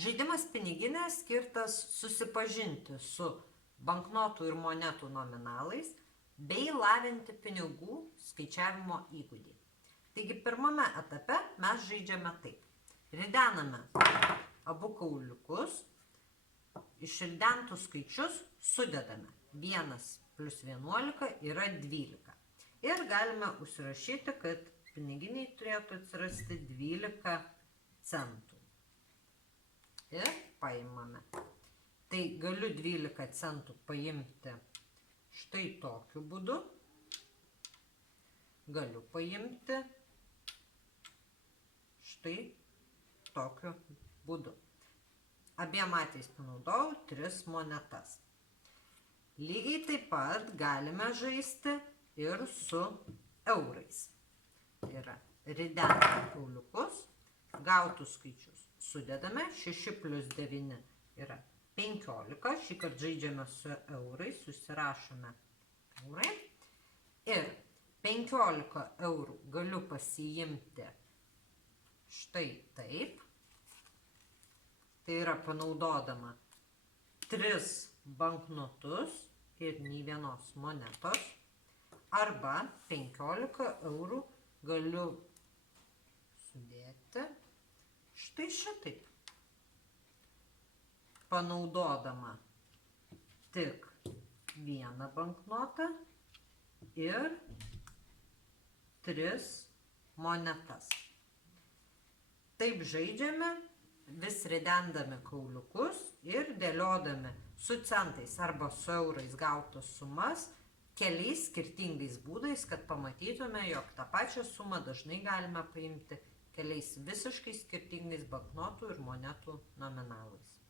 Žaidimas piniginė skirtas susipažinti su banknotų ir monetų nominalais bei lavinti pinigų skaičiavimo įgūdį. Taigi pirmame etape mes žaidžiame taip. Ridename abu kauliukus, išridentus skaičius sudedame. 1 plus 11 yra 12. Ir galime užsirašyti, kad piniginiai turėtų atsirasti 12 centų. Ir paimame. Tai galiu 12 centų paimti štai tokiu būdu. Galiu paimti štai tokiu būdu. Abiem atvejais panaudojau 3 monetas. Lygiai taip pat galime žaisti ir su eurais. Tai yra, ridename kauliukus, gautus skaičius sudedame, 6 plus 9 yra 15, šį kartą žaidžiame su eurais, susirašome eurai. Ir 15 eurų galiu pasiimti štai taip. Tai yra panaudodama 3 banknotus ir nei vienos monetos. Arba 15 eurų galiu sudėti štai šitaip. Panaudodama tik vieną banknotą ir 3 monetas. Taip žaidžiame, vis ridendami kauliukus ir dėliodami su centais arba su eurais gautas sumas keliais skirtingais būdais, kad pamatytume, jog tą pačią sumą dažnai galime paimti keliais visiškai skirtingais banknotų ir monetų nominalais.